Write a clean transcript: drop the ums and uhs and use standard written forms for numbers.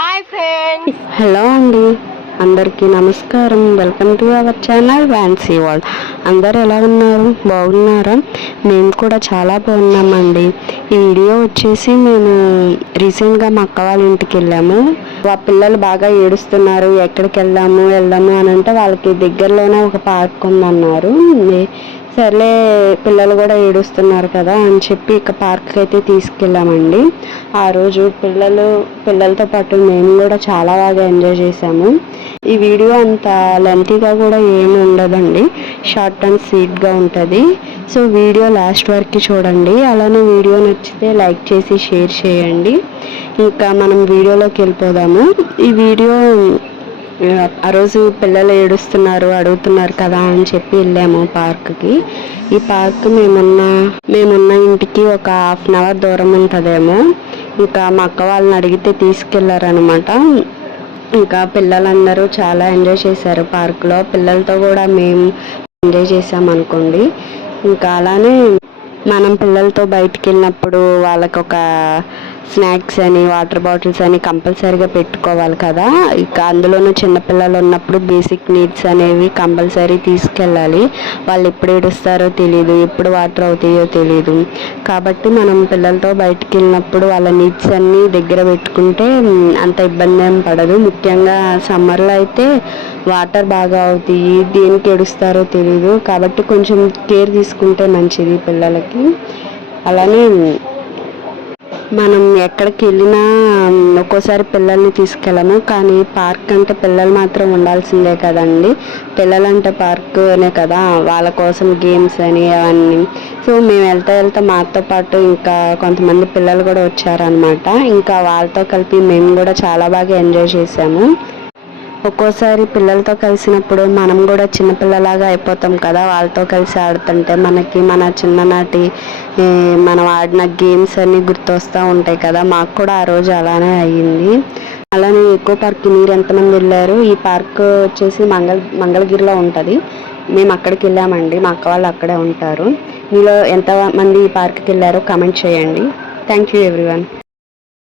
Hi friends, hello అండి, అందరికీ నమస్కారం. Welcome to our channel fancy world. అందరు ఎలా ఉన్నారు? బాగున్నారా? మేము కూడా చాలా బాగున్నామండి. ఈ వీడియో వచ్చేసి మేము రీసెంట్గా మా అక్క వాళ్ళ ఇంటికి వెళ్ళాము. ఆ పిల్లలు బాగా ఏడుస్తున్నారు, ఎక్కడికి వెళ్దాము అని అంటే వాళ్ళకి దగ్గరలోనే ఒక పార్క్ ఉందన్నారు. సర్లే పిల్లలు కూడా ఏడుస్తున్నారు కదా అని చెప్పి ఇక పార్క్కి అయితే తీసుకెళ్ళామండి. ఆ రోజు పిల్లలతో పాటు మేము కూడా చాలా బాగా ఎంజాయ్ చేసాము. ఈ వీడియో అంత లెంతీగా కూడా ఏమి ఉండదండి, షార్ట్ అండ్ స్వీట్గా ఉంటుంది. సో వీడియో లాస్ట్ వరకు చూడండి. అలానే వీడియో నచ్చితే లైక్ చేసి షేర్ చేయండి. ఇంకా మనం వీడియోలోకి వెళ్ళిపోదాము. ఈ వీడియో ఆ రోజు పిల్లలు ఏడుస్తున్నారు, అడుగుతున్నారు కదా అని చెప్పి వెళ్ళాము పార్క్కి. ఈ పార్క్ మేమున్న ఇంటికి ఒక 1/2 అవర్ దూరం ఉంటుందేమో. ఇంకా మా అక్క వాళ్ళని అడిగితే తీసుకెళ్లారనమాట. ఇంకా పిల్లలందరూ చాలా ఎంజాయ్ చేశారు పార్క్లో. పిల్లలతో కూడా మేము ఎంజాయ్ చేసామనుకోండి. ఇంకా అలానే మనం పిల్లలతో బయటికి వెళ్ళినప్పుడు వాళ్ళకు ఒక స్నాక్స్ అని, వాటర్ బాటిల్స్ అని కంపల్సరీగా పెట్టుకోవాలి కదా. ఇక అందులోనూ చిన్నపిల్లలు ఉన్నప్పుడు బేసిక్ నీడ్స్ అనేవి కంపల్సరీ తీసుకెళ్ళాలి. వాళ్ళు ఎప్పుడు ఏడుస్తారో తెలియదు, ఎప్పుడు వాటర్ అవుతాయో తెలియదు. కాబట్టి మనం పిల్లలతో బయటికి వెళ్ళినప్పుడు వాళ్ళ నీడ్స్ అన్నీ దగ్గర పెట్టుకుంటే అంత ఇబ్బంది ఏం పడదు. ముఖ్యంగా సమ్మర్లో అయితే వాటర్ బాగా అవుతాయి, దేనికి ఏడుస్తారో తెలియదు. కాబట్టి కొంచెం కేర్ తీసుకుంటే మంచిది పిల్లలకి. అలానే మనం ఎక్కడికి వెళ్ళినా ఒక్కోసారి పిల్లల్ని తీసుకెళ్ళము, కానీ పార్క్ అంటే పిల్లలు మాత్రం ఉండాల్సిందే కదండి. పిల్లలంటే పార్క్ అనే కదా, వాళ్ళ కోసం గేమ్స్ అని అవన్నీ. సో మేము వెళ్తా మాతో పాటు ఇంకా కొంతమంది పిల్లలు కూడా వచ్చారనమాట. ఇంకా వాళ్ళతో కలిపి మేము కూడా చాలా బాగా ఎంజాయ్ చేసాము. ఒక్కోసారి పిల్లలతో కలిసినప్పుడు మనం కూడా చిన్నపిల్లలాగా అయిపోతాం కదా. వాళ్ళతో కలిసి ఆడుతుంటే మనకి మన చిన్ననాటి మనం ఆడిన గేమ్స్ అన్నీ గుర్తొస్తూ ఉంటాయి కదా. మాకు కూడా ఆ రోజు అలానే అయ్యింది. అలానే ఎక్కువ పార్క్కి మీరు ఎంతమంది వెళ్ళారు? ఈ పార్క్ వచ్చేసి మంగళగిరిలో ఉంటుంది. మేము అక్కడికి వెళ్ళామండి, మా అక్క వాళ్ళు అక్కడే ఉంటారు. మీలో ఎంతమంది ఈ పార్క్కి వెళ్ళారో కామెంట్ చేయండి. Thank you everyone.